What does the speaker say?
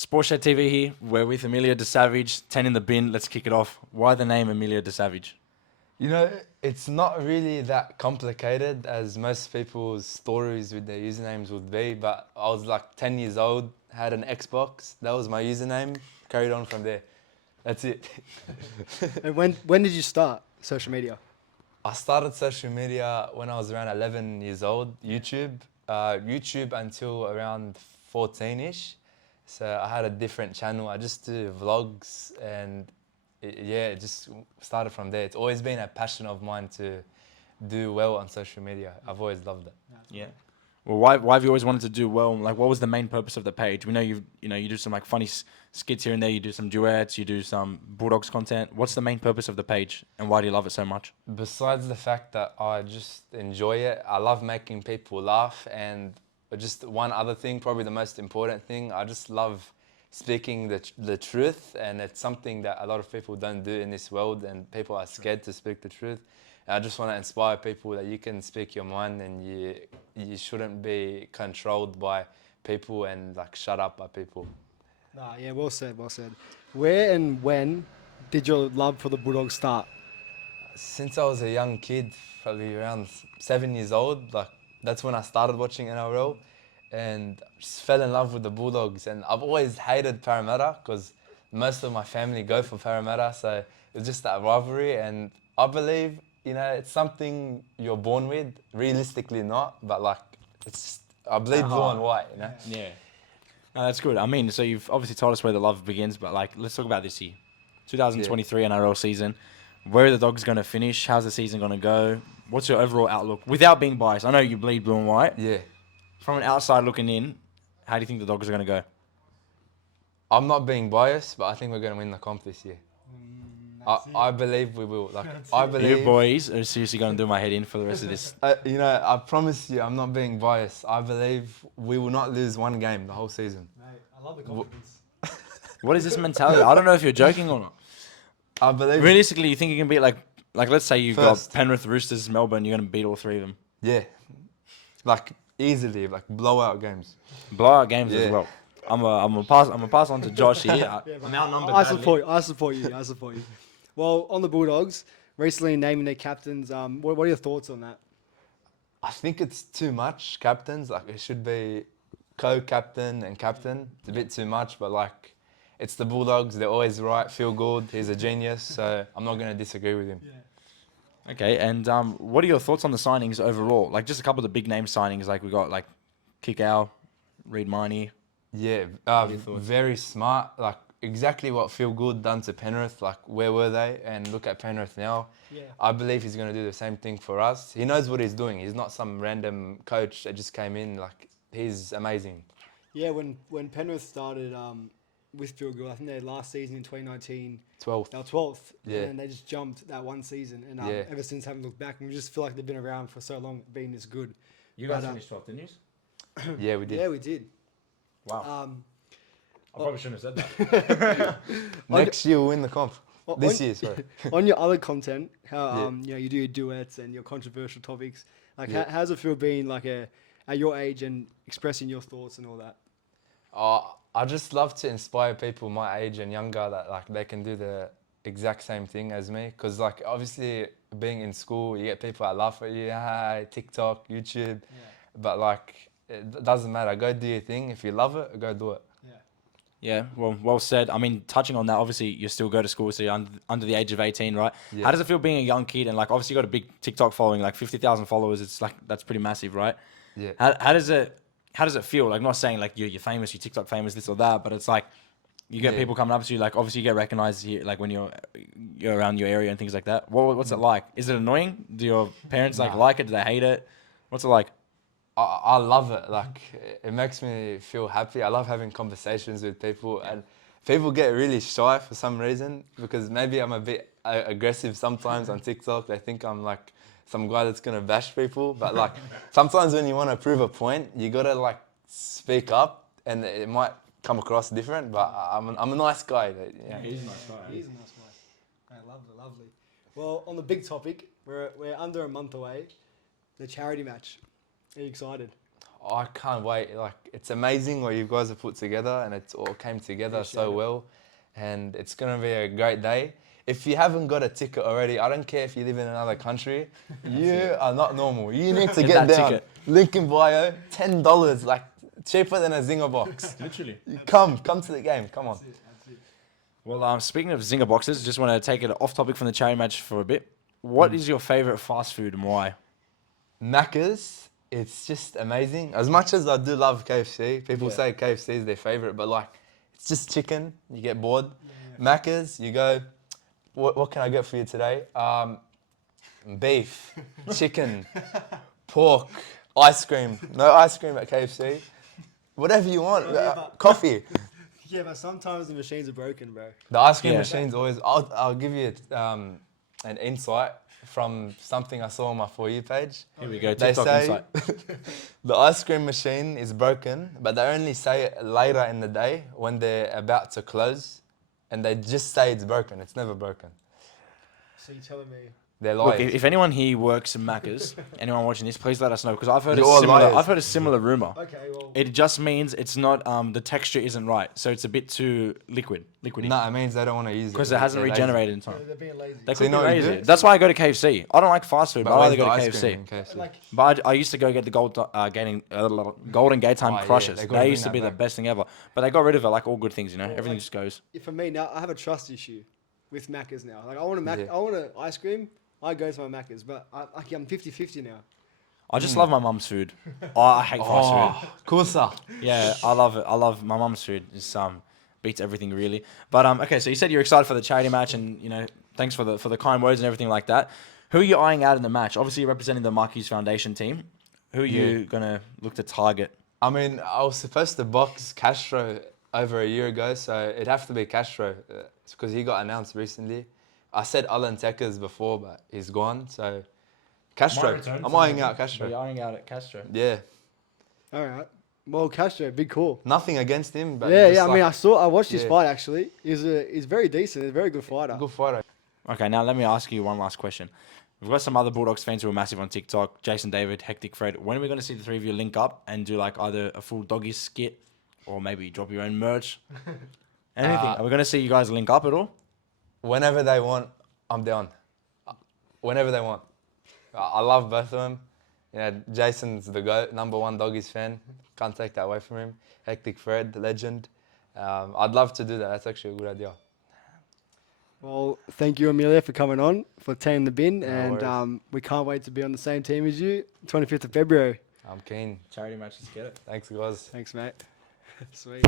Sportshedtv here. We're with Emiliodasavage. 10 in the bin. Let's kick it off. Why the name Emiliodasavage? You know, it's not really that complicated as most people's stories with their usernames would be, but I was like 10 years old, had an Xbox, that was my username, carried on from there. That's it. And when did you start social media? I started social media when I was around 11 years old, YouTube until around 14-ish. So I had a different channel, I just do vlogs and it just started from there. It's always been a passion of mine to do well on social media. I've always loved it. Yeah. Well, why have you always wanted to do well? Like, what was the main purpose of the page? We know you do some like funny skits here and there. You do some duets. You do some Bulldogs content. What's the main purpose of the page, and why do you love it so much? Besides the fact that I just enjoy it, I love making people laugh, and just one other thing, probably the most important thing, I just love speaking the truth, and it's something that a lot of people don't do in this world, and people are scared to speak the truth. And I just want to inspire people that you can speak your mind, and you shouldn't be controlled by people and like shut up by people. Nah, yeah, well said, well said. Where and when did your love for the Bulldogs start? Since I was a young kid, probably around 7 years old, like that's when I started watching NRL, and just fell in love with the Bulldogs. And I've always hated Parramatta because most of my family go for Parramatta, so it's just that rivalry. And I believe, it's something you're born with. Realistically, not, but like it's just, I bleed blue and white. Yeah. No, that's good. I mean, so you've obviously told us where the love begins, but like, let's talk about this year, 2023 NRL season. Where are the Dogs going to finish? How's the season going to go? What's your overall outlook? Without being biased, I know you bleed blue and white. Yeah. From an outside looking in, how do you think the Dogs are going to go? I'm not being biased, but I think we're going to win the comp this year. I believe we will. Like I believe You boys are seriously going to do my head in for the rest of this. I promise you, I'm not being biased. I believe we will not lose one game the whole season. Mate, I love the confidence. What is this mentality? I don't know if you're joking or not. I believe. Realistically, you think you can beat like let's say you've got First. Penrith, Roosters, Melbourne, you're going to beat all three of them. Yeah, like easily, like blowout games. Blowout games as Yeah. well. I'm gonna pass on to Josh here. I'm outnumbered. I support you. Well, on the Bulldogs, recently naming their captains, what are your thoughts on that? I think it's too much captains. Like it should be co-captain and captain. It's a bit too much, but like it's the Bulldogs. They're always right. Phil Gould, he's a genius. So I'm not going to disagree with him. Okay, and what are your thoughts on the signings overall? Like just a couple of the big name signings. Like we got like Kikau, Reid Miney. Yeah, are your thoughts? very smart. Like exactly what Phil Gould done to Penrith. Like where were they? And look at Penrith now. Yeah. I believe he's going to do the same thing for us. He knows what he's doing. He's not some random coach that just came in. Like he's amazing. Yeah, when Penrith started with Phil Gould, I think their last season in 2019, 12th. they were 12th. Yeah. And they just jumped that one season. And Yeah. ever since, haven't looked back. And we just feel like they've been around for so long, being this good. You guys finished 12th, didn't you? Yeah, we did. Yeah, we did. Wow. I probably shouldn't have said that. Next year we'll win the comp. This on- year, sorry. On your other content, how Yeah. you do your duets and your controversial topics. Like, Yeah. how's it feel being like at your age and expressing your thoughts and all that? I just love to inspire people my age and younger that like they can do the exact same thing as me. Because like obviously being in school, you get people that laugh at you, hi, TikTok, YouTube. But like it doesn't matter. Go do your thing. If you love it, go do it. Yeah, well said. I mean, touching on that, obviously you still go to school, so you're under the age of 18, right? Yeah. How does it feel being a young kid and like obviously you got a big TikTok following, like 50,000 followers? It's like that's pretty massive, right? Yeah. How does it feel? Like not saying like you're famous, you're TikTok famous, this or that, but it's like you get Yeah. people coming up to you, like obviously you get recognized here, like when you're around your area and things like that. What's it like? Is it annoying? Do your parents like it? Do they hate it? What's it like? I love it. Like it makes me feel happy. I love having conversations with people, and people get really shy for some reason because maybe I'm a bit aggressive sometimes on TikTok. They think I'm like some guy that's gonna bash people, but like sometimes when you want to prove a point, you gotta like speak up, and it might come across different. But I'm a nice guy. Yeah. He's a nice guy. He's a nice guy. Lovely. Well, on the big topic, we're under a month away. The charity match. Are you excited? I can't wait. Like, it's amazing what you guys have put together, and it's all came together so well. And it's gonna be a great day. If you haven't got a ticket already, I don't care if you live in another country, you are not normal. You need to get that down. ticket. Link in bio, $10, like cheaper than a Zinger box. Literally. Come to the game. Come on. Well, speaking of Zinger boxes, just want to take it off topic from the charity match for a bit. What is your favorite fast food and why? Macca's, it's just amazing. As much as I do love KFC, people say KFC is their favorite, but like, it's just chicken. You get bored. Macca's, you go, what can I get for you today? Beef, chicken, pork, ice cream. No ice cream at KFC. Whatever you want. Coffee. Yeah, but sometimes the machines are broken, bro. The ice cream machine's always. I'll give you an insight from something I saw on my For You page. Here we go, They TikTok say insight. the ice cream machine is broken, but they only say it later in the day when they're about to close, and they just say it's broken. It's never broken. So you're telling me? They're Look, lying. if anyone here works in Macca's, anyone watching this, please let us know because I've heard You're liars. I've heard a similar rumor. Okay, well. It just means it's not the texture isn't right, so it's a bit too liquidy. No, it means they don't want to use it. Because it hasn't They're lazy. regenerated in time. They're being lazy. They So could you know be what you lazy. do? That's why I go to KFC. I don't like fast food, but I where's rather go the to ice cream KFC. in KFC? Like, But I used to go get the Golden Gate Time Oh, yeah, Crushes. they They, gotta used to bring be that the back. best thing ever. But they got rid of it like all good things, you know? Everything just goes. for me now, I have a trust issue with Macca's now. Like, I want Yeah. I want an ice cream. I go to my Macca's, but I'm 50-50 now. I just love my mum's food. Oh, I hate fast food. Kusa. Yeah, I love it. I love my mum's food. It's beats everything really. But okay, so you said you're excited for the charity match, and you know, thanks for the kind words and everything like that. Who are you eyeing out in the match? Obviously, you're representing the Marquis Foundation team. Who are you gonna look to target? I mean, I was supposed to box Castro over a year ago, so it'd have to be Castro because he got announced recently. I said Alan Tekers before, but he's gone, so Castro. I'm eyeing out Castro. You're eyeing out at Castro. Yeah, All right. Well, Castro, big call. nothing against him, but Yeah, just yeah. I mean, like, I watched his yeah. fight actually. He's very decent. He's a very good fighter. good fighter. Okay, now let me ask you one last question. We've got some other Bulldogs fans who are massive on TikTok. Jason David, Hectic Fred. When are we going to see the three of you link up and do like either a full doggy skit or maybe drop your own merch? Anything? Are we going to see you guys link up at all? Whenever they want, I'm down. Whenever they want. I love both of them. You know, Jason's the GOAT, #1 doggies fan. Can't take that away from him. Hectic Fred, the legend. I'd love to do that. That's actually a good idea. Well, thank you, Emilio, for coming on for Team the Bin, worries. and we can't wait to be on the same team as you, 25th of February. I'm keen. Charity match, let's get it. Thanks, guys. Thanks, mate. Sweet.